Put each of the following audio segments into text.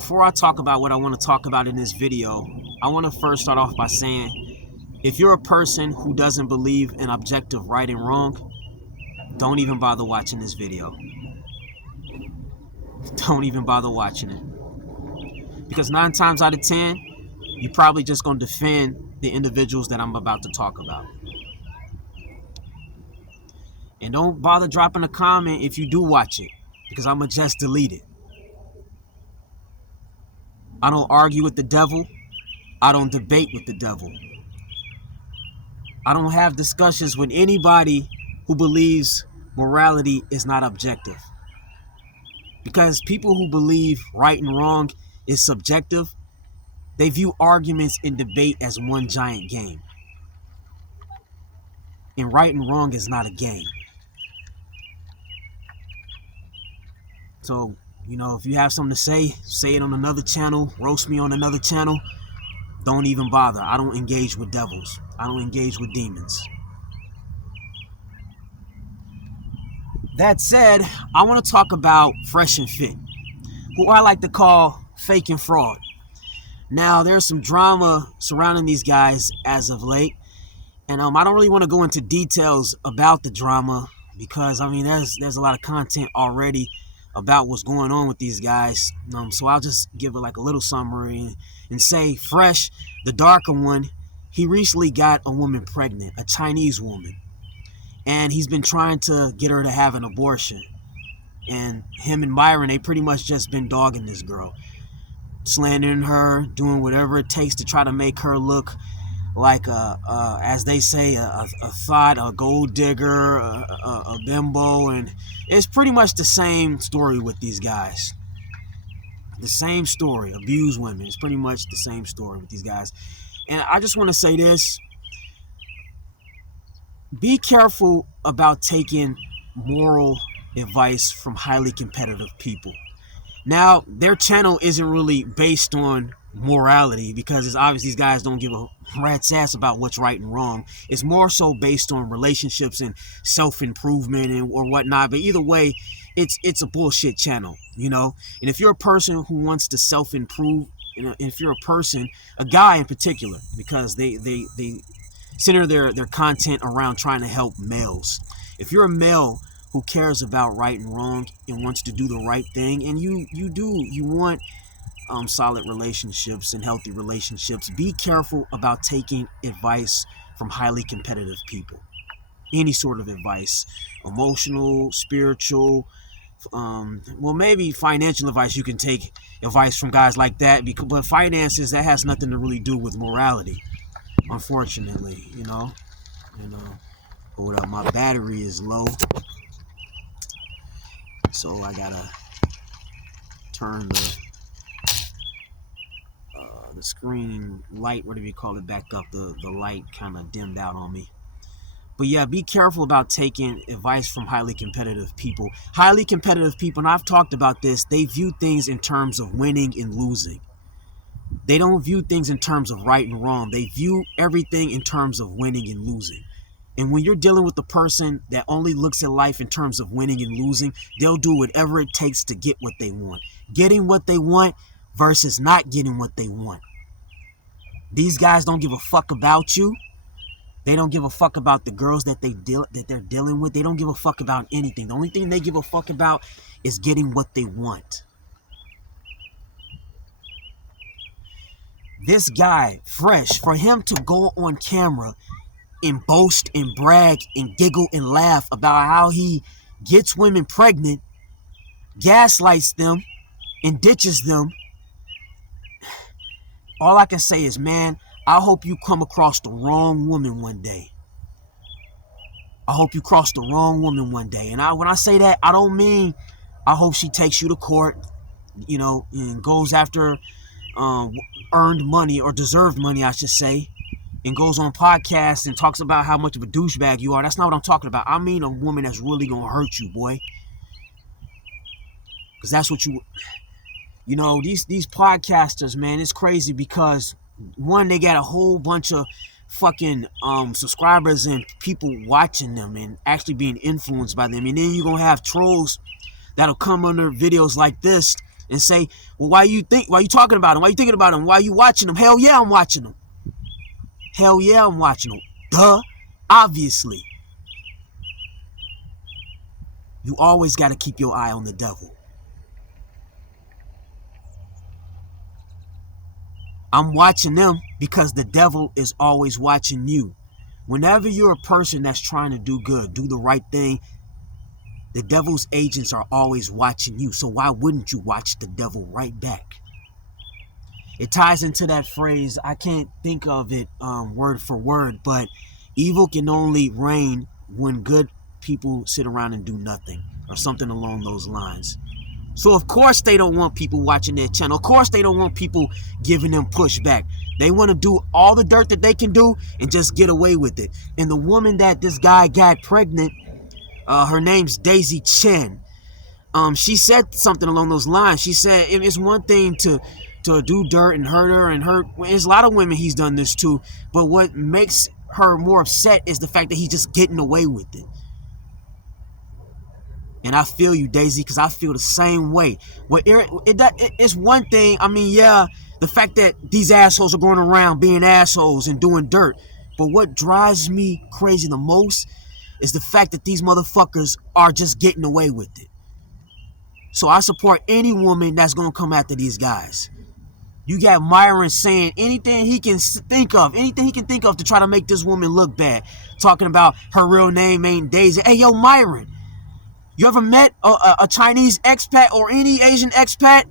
before I talk about what I want to talk about in this video, I want to first start off by saying, if you're a person who doesn't believe in objective right and wrong, don't even bother watching this video. Don't even bother watching it. Because 9 times out of 10, you're probably just going to defend the individuals that I'm about to talk about. And don't bother dropping a comment if you do watch it, because I'm going to just delete it. I don't argue with the devil. I don't debate with the devil. I don't have discussions with anybody who believes morality is not objective. Because people who believe right and wrong is subjective, they view arguments and debate as one giant game. And right and wrong is not a game. So, if you have something to say it on another channel, roast me on another channel. Don't even bother. I don't engage with devils. I don't engage with demons. That said, I want to talk about Fresh and Fit, who I like to call fake and fraud. Now, there's some drama surrounding these guys as of late, and I don't really want to go into details about the drama because, there's a lot of content already about what's going on with these guys. So I'll just give it like a little summary and say Fresh, the darker one, he recently got a woman pregnant, a Chinese woman. And he's been trying to get her to have an abortion. And him and Myron, they pretty much just been dogging this girl. Slandering her, doing whatever it takes to try to make her look like, as they say, a thought, a gold digger, a bimbo. And it's pretty much the same story with these guys. The same story. Abuse women. It's pretty much the same story with these guys. And I just want to say this. Be careful about taking moral advice from highly competitive people. Now, their channel isn't really based on morality because it's obvious these guys don't give a rat's ass about what's right and wrong. It's more so based on relationships and self-improvement and or whatnot. But either way, it's a bullshit channel, And if you're a person who wants to self-improve, if you're a person, a guy in particular, because they center their content around trying to help males. If you're a male who cares about right and wrong and wants to do the right thing, and you want solid relationships and healthy relationships, be careful about taking advice from highly competitive people. Any sort of advice, emotional, spiritual, maybe financial advice. You can take advice from guys like that, but finances, that has nothing to really do with morality. Unfortunately, hold up, my battery is low, so I gotta turn the screen light, whatever you call it, back up. The light kind of dimmed out on me. But yeah, be careful about taking advice from highly competitive people. Highly competitive people, and I've talked about this, they view things in terms of winning and losing. They don't view things in terms of right and wrong. They view everything in terms of winning and losing. And when you're dealing with a person that only looks at life in terms of winning and losing, they'll do whatever it takes to get what they want. Getting what they want versus not getting what they want. These guys don't give a fuck about you. They don't give a fuck about the girls that they're dealing with. They don't give a fuck about anything. The only thing they give a fuck about is getting what they want. This guy, Fresh, for him to go on camera and boast and brag and giggle and laugh about how he gets women pregnant, gaslights them, and ditches them, all I can say is, man, I hope you come across the wrong woman one day. I hope you cross the wrong woman one day. And when I say that, I don't mean I hope she takes you to court, and goes after earned money or deserved money, I should say, and goes on podcasts and talks about how much of a douchebag you are. That's not what I'm talking about. I mean a woman that's really gonna hurt you, boy. Because that's what these podcasters, man, it's crazy because, one, they got a whole bunch of fucking subscribers and people watching them and actually being influenced by them. And then you're gonna have trolls that'll come under videos like this and say, well, why you talking about him? Why you thinking about him? Why you watching him? Hell yeah, I'm watching him. Hell yeah, I'm watching him. Duh. Obviously. You always got to keep your eye on the devil. I'm watching them because the devil is always watching you. Whenever you're a person that's trying to do good, do the right thing, the devil's agents are always watching you. So why wouldn't you watch the devil right back? It ties into that phrase. I can't think of it word for word, but evil can only reign when good people sit around and do nothing, or something along those lines. So of course they don't want people watching their channel. Of course they don't want people giving them pushback. They want to do all the dirt that they can do and just get away with it. And the woman that this guy got pregnant, her name's Daisy Chen. She said something along those lines. She said it's one thing to do dirt and hurt her and hurt. There's a lot of women he's done this to, but what makes her more upset is the fact that he's just getting away with it. And I feel you, Daisy, because I feel the same way. It's one thing. I mean, yeah, the fact that these assholes are going around being assholes and doing dirt. But what drives me crazy the most is the fact that these motherfuckers are just getting away with it. So I support any woman that's going to come after these guys. You got Myron saying anything he can think of to try to make this woman look bad. Talking about her real name ain't Daisy. Hey, yo, Myron. You ever met a Chinese expat or any Asian expat?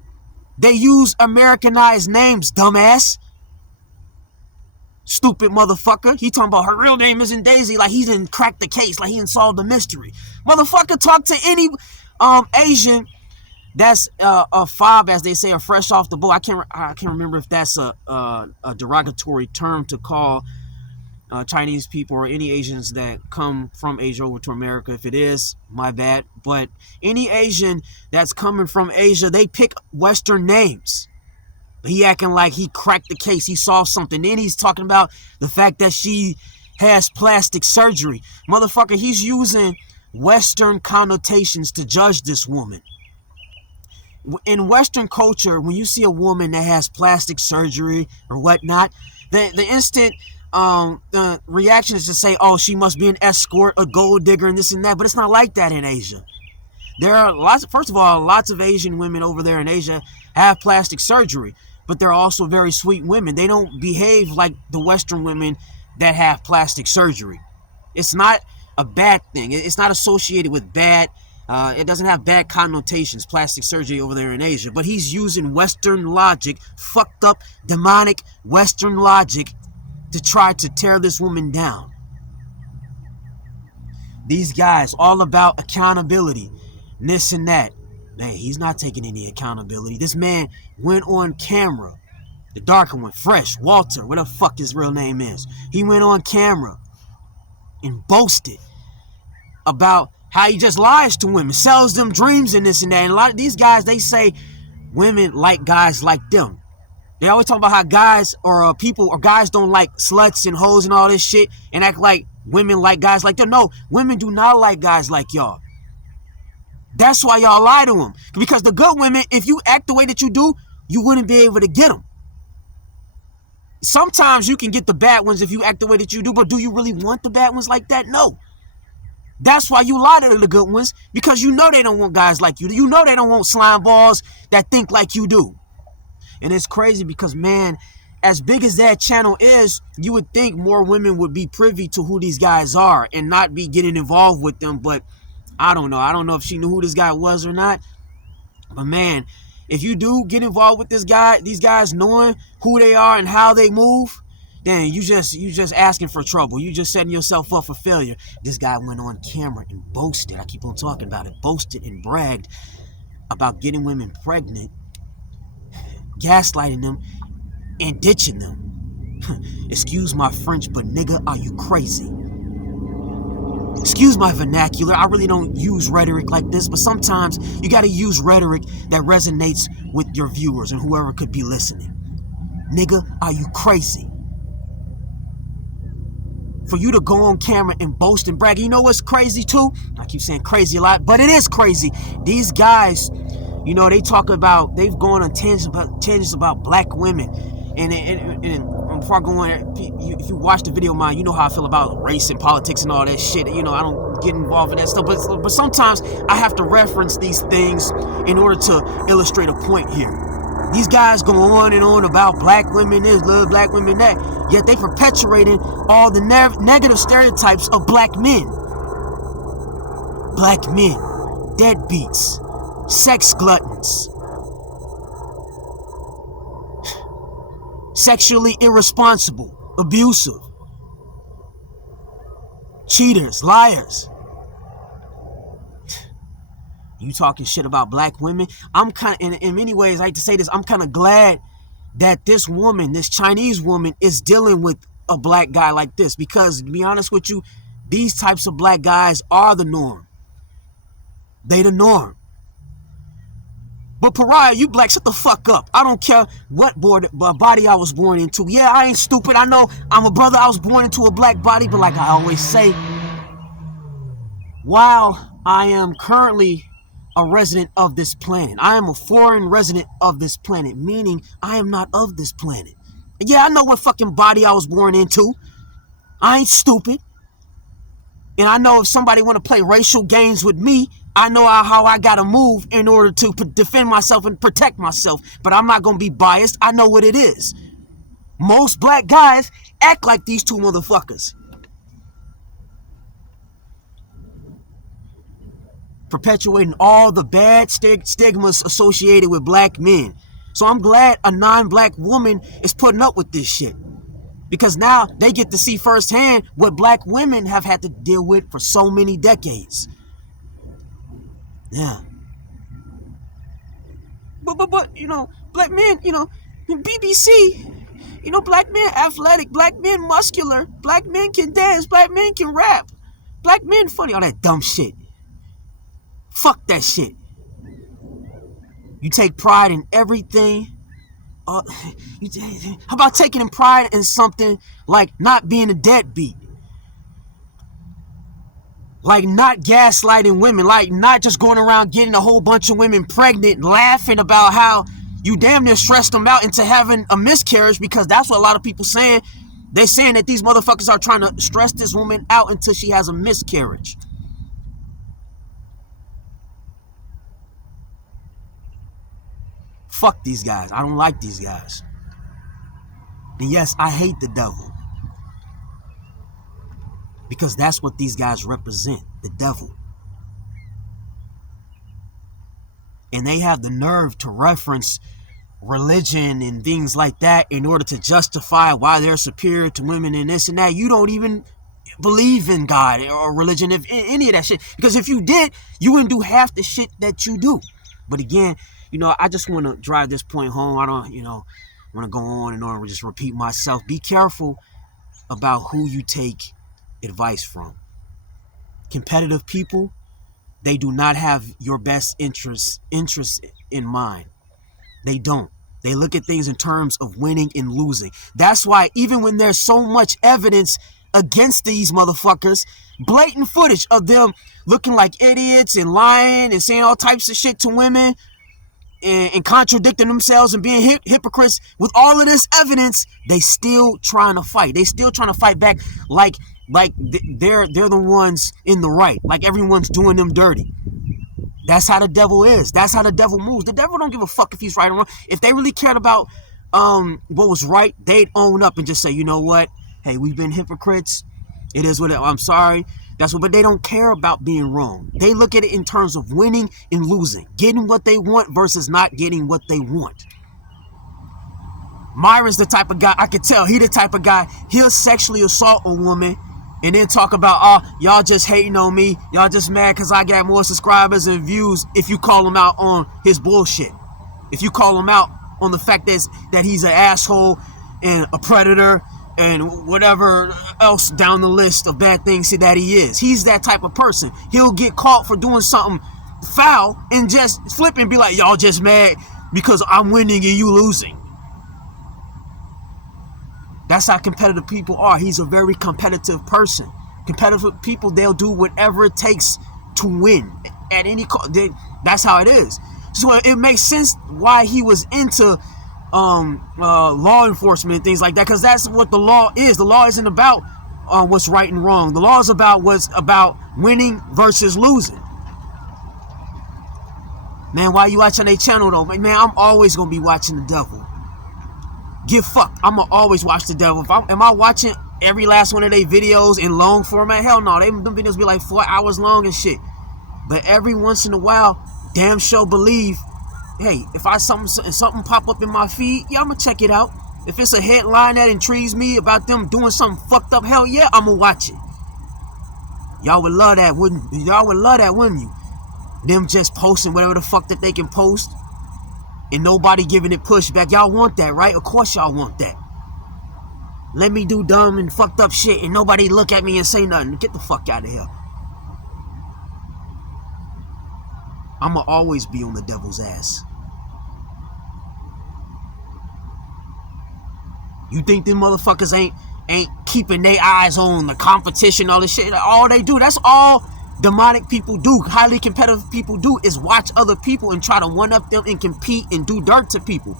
They use Americanized names, dumbass. Stupid motherfucker. He talking about her real name isn't Daisy, like he didn't crack the case, like he didn't solve the mystery. Motherfucker, talk to any Asian that's a fob, as they say, or fresh off the boat. I can't remember if that's a derogatory term to call Chinese people or any Asians that come from Asia over to America. If it is, my bad. But any Asian that's coming from Asia, they pick Western names. He acting like he cracked the case. He saw something. Then he's talking about the fact that she has plastic surgery. Motherfucker, he's using Western connotations to judge this woman. In Western culture, when you see a woman that has plastic surgery or whatnot, the instant the reaction is to say, oh, she must be an escort, a gold digger, and this and that. But it's not like that in Asia. There are first of all, lots of Asian women over there in Asia have plastic surgery, but they're also very sweet women. They don't behave like the Western women that have plastic surgery. It's not a bad thing. It's not associated with bad. It doesn't have bad connotations, plastic surgery over there in Asia. But he's using Western logic, fucked up, demonic Western logic, to try to tear this woman down. These guys, all about accountability, this and that. Man, he's not taking any accountability. This man went on camera. The darker one, Fresh, Walter, whatever the fuck his real name is. He went on camera and boasted about how he just lies to women, sells them dreams and this and that. And a lot of these guys, they say women like guys like them. They always talk about how guys or people or guys don't like sluts and hoes and all this shit and act like women like guys like them. No, women do not like guys like y'all. That's why y'all lie to them. Because the good women, if you act the way that you do, you wouldn't be able to get them. Sometimes you can get the bad ones if you act the way that you do, but do you really want the bad ones like that? No. That's why you lie to the good ones, because you know they don't want guys like you. You know they don't want slime balls that think like you do. And it's crazy because, man, as big as that channel is, you would think more women would be privy to who these guys are and not be getting involved with them. But I don't know. I don't know if she knew who this guy was or not. But, man, if you do get involved with this guy, these guys knowing who they are and how they move, then you just asking for trouble. You just setting yourself up for failure. This guy went on camera and boasted. I keep on talking about it. Boasted and bragged about getting women pregnant, gaslighting them, and ditching them. Excuse my French, but nigga, are you crazy? Excuse my vernacular. I really don't use rhetoric like this, but sometimes you got to use rhetoric that resonates with your viewers and whoever could be listening. Nigga, are you crazy? For you to go on camera and boast and brag. You know what's crazy too? I keep saying crazy a lot, but it is crazy. These guys You know, they talk about, they've gone on tangents about black women. And before I go on, if you watch the video, man, you know how I feel about race and politics and all that shit. You know, I don't get involved in that stuff. But sometimes I have to reference these things in order to illustrate a point here. These guys go on and on about black women this, love black women that, yet they perpetuating all the negative stereotypes of black men. Black men, deadbeats, sex gluttons, sexually irresponsible, abusive, cheaters, liars. You talking shit about black women? I'm kind of, in many ways, I hate to say this, I'm kind of glad that this woman, this Chinese woman, is dealing with a black guy like this, because to be honest with you, these types of black guys are the norm. They the norm. But Pariah, you black, shut the fuck up. I don't care what body I was born into. Yeah, I ain't stupid. I know I'm a brother. I was born into a black body, but like I always say, while I am currently a resident of this planet, I am a foreign resident of this planet, meaning I am not of this planet. Yeah, I know what fucking body I was born into. I ain't stupid. And I know if somebody want to play racial games with me, I know how I gotta move in order to defend myself and protect myself. But I'm not gonna be biased. I know what it is. Most black guys act like these two motherfuckers. Perpetuating all the bad stigmas associated with black men. So I'm glad a non-black woman is putting up with this shit, because now they get to see firsthand what black women have had to deal with for so many decades. Yeah. But you know, black men, you know, BBC, you know, black men athletic, black men muscular, black men can dance, black men can rap, black men funny, all that dumb shit. Fuck that shit. You take pride in everything. How about taking pride in something like not being a deadbeat? Like not gaslighting women, like not just going around getting a whole bunch of women pregnant, laughing about how you damn near stressed them out into having a miscarriage, because that's what a lot of people saying. They're saying that these motherfuckers are trying to stress this woman out until she has a miscarriage. Fuck these guys. I don't like these guys. And yes, I hate the devil, because that's what these guys represent, the devil. And they have the nerve to reference religion and things like that in order to justify why they're superior to women and this and that. You don't even believe in God or religion, if any of that shit, because if you did, you wouldn't do half the shit that you do. But again, you know, I just want to drive this point home. I don't, you know, want to go on and on and just repeat myself. Be careful about who you take advice from. Competitive people, they do not have your best interests in mind. They don't. They look at things in terms of winning and losing. That's why even when there's so much evidence against these motherfuckers, blatant footage of them looking like idiots and lying and saying all types of shit to women and contradicting themselves and being hypocrites, with all of this evidence, they still trying to fight. They still trying to fight back like they're the ones in the right, like everyone's doing them dirty. That's how the devil is. That's how the devil moves. The devil don't give a fuck if he's right or wrong. If they really cared about what was right, they'd own up and just say, you know what? Hey, we've been hypocrites. It is what I'm sorry. That's what, but they don't care about being wrong. They look at it in terms of winning and losing, getting what they want versus not getting what they want. Myron's the type of guy, I can tell, he the type of guy, he'll sexually assault a woman and then talk about, oh, y'all just hating on me. Y'all just mad because I got more subscribers and views, if you call him out on his bullshit. If you call him out on the fact that he's an asshole and a predator and whatever else down the list of bad things that he is. He's that type of person. He'll get caught for doing something foul and just flip and be like, y'all just mad because I'm winning and you losing. That's how competitive people are. He's a very competitive person. Competitive people, they'll do whatever it takes to win at any cost. That's how it is. So it makes sense why he was into law enforcement and things like that, because that's what the law is. The law isn't about what's right and wrong. The law is about what's about winning versus losing. Man, why you watching their channel though? Man, I'm always gonna be watching the devil. Give fuck. I'm gonna always watch the devil. Am I watching every last one of their videos in long format? Hell no. Them videos be like 4 hours long and shit. But every once in a while, damn sure believe, hey, if something pop up in my feed, yeah, I'm gonna check it out. If it's a headline that intrigues me about them doing something fucked up, hell yeah, I'm gonna watch it. Y'all would love that, wouldn't you? Y'all would love that, wouldn't you? Them just posting whatever the fuck that they can post and nobody giving it pushback. Y'all want that, right? Of course y'all want that. Let me do dumb and fucked up shit and nobody look at me and say nothing. Get the fuck out of here. I'ma always be on the devil's ass. You think them motherfuckers ain't keeping their eyes on the competition, all this shit? All they do, that's all demonic people do, highly competitive people do, is watch other people and try to one-up them and compete and do dirt to people.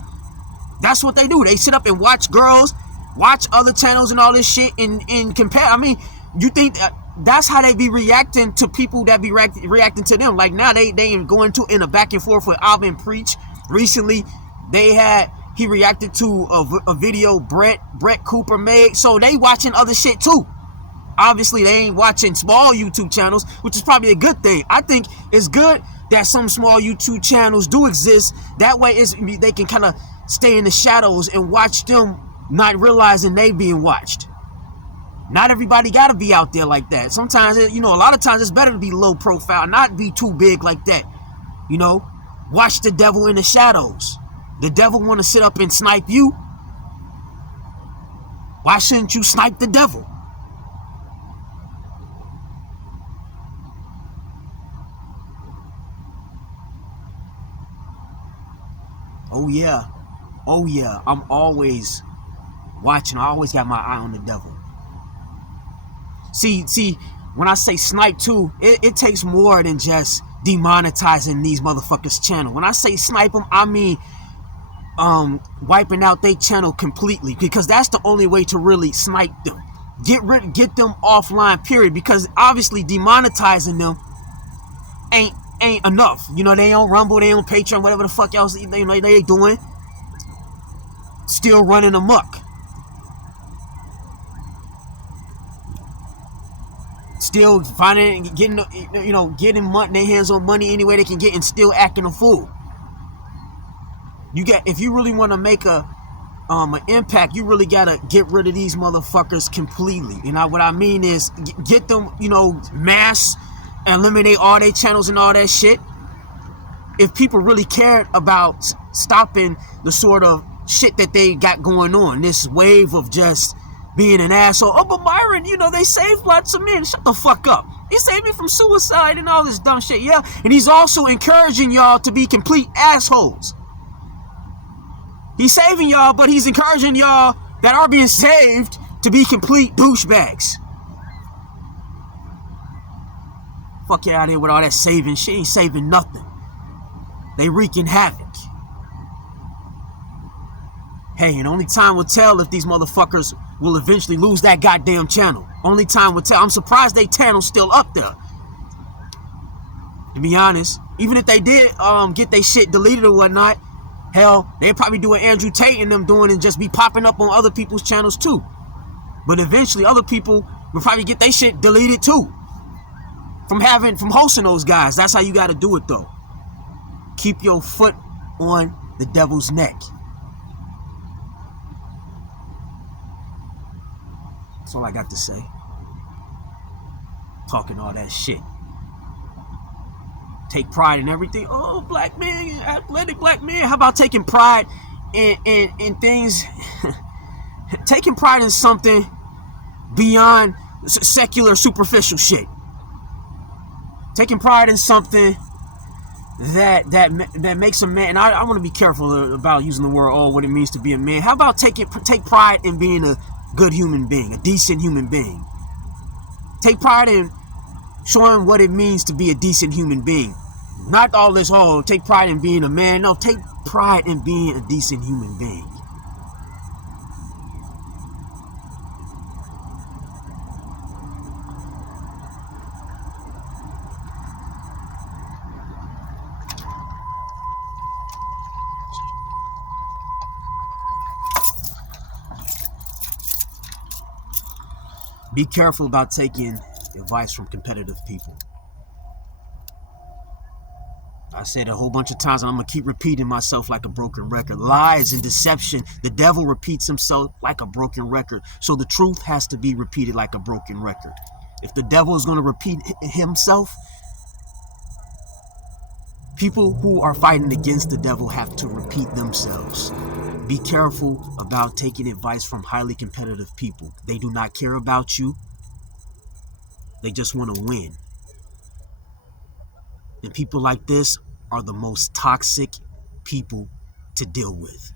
That's what they do. They sit up and watch girls, watch other channels and all this shit and compare. I mean, you think that's how they be reacting to people that be reacting to them? Like now they going to in a back and forth with Alvin Preach. Recently, he reacted to a video Brett Cooper made. So they watching other shit too. Obviously, they ain't watching small YouTube channels, which is probably a good thing. I think it's good that some small YouTube channels do exist. That way, they can kind of stay in the shadows and watch them, not realizing they being watched. Not everybody got to be out there like that. Sometimes, a lot of times it's better to be low profile, not be too big like that. Watch the devil in the shadows. The devil want to sit up and snipe you. Why shouldn't you snipe the devil? Oh yeah, I'm always watching. I always got my eye on the devil. See, when I say snipe too, it takes more than just demonetizing these motherfuckers' channel. When I say snipe them, I mean wiping out their channel completely, because that's the only way to really snipe them. Get them offline, period, because obviously demonetizing them ain't enough. They on Rumble, they on Patreon, whatever the fuck else they doing, still running amok, still getting their hands on money any way they can get, and still acting a fool. If you really want to make an impact, you really gotta get rid of these motherfuckers completely. What I mean is get them, mass, eliminate all their channels and all that shit. If people really cared about stopping the sort of shit that they got going on, this wave of just being an asshole. Oh, but Myron, they saved lots of men. Shut the fuck up. He saved me from suicide and all this dumb shit. Yeah, and he's also encouraging y'all to be complete assholes. He's saving y'all, but he's encouraging y'all that are being saved to be complete douchebags. Fuck you out here with all that saving shit. Ain't saving nothing. They wreaking havoc. Hey, and only time will tell if these motherfuckers will eventually lose that goddamn channel. Only time will tell. I'm surprised they channel's still up there. To be honest, even if they did get their shit deleted or whatnot, hell, they'd probably do what Andrew Tate and them doing and just be popping up on other people's channels too. But eventually other people will probably get their shit deleted too. From hosting those guys. That's how you gotta do it though. Keep your foot on the devil's neck. That's all I got to say. Talking all that shit. Take pride in everything. Oh, black man, athletic black man. How about taking pride in things? Taking pride in something beyond secular, superficial shit. Taking pride in something that makes a man. And I want to be careful about using the word what it means to be a man. How about take pride in being a good human being, a decent human being? Take pride in showing what it means to be a decent human being. Not all this, oh, take pride in being a man. No, take pride in being a decent human being. Be careful about taking advice from competitive people. I said a whole bunch of times, and I'm going to keep repeating myself like a broken record. Lies and deception. The devil repeats himself like a broken record. So the truth has to be repeated like a broken record. If the devil is going to repeat himself, people who are fighting against the devil have to repeat themselves. Be careful about taking advice from highly competitive people. They do not care about you. They just want to win. And people like this are the most toxic people to deal with.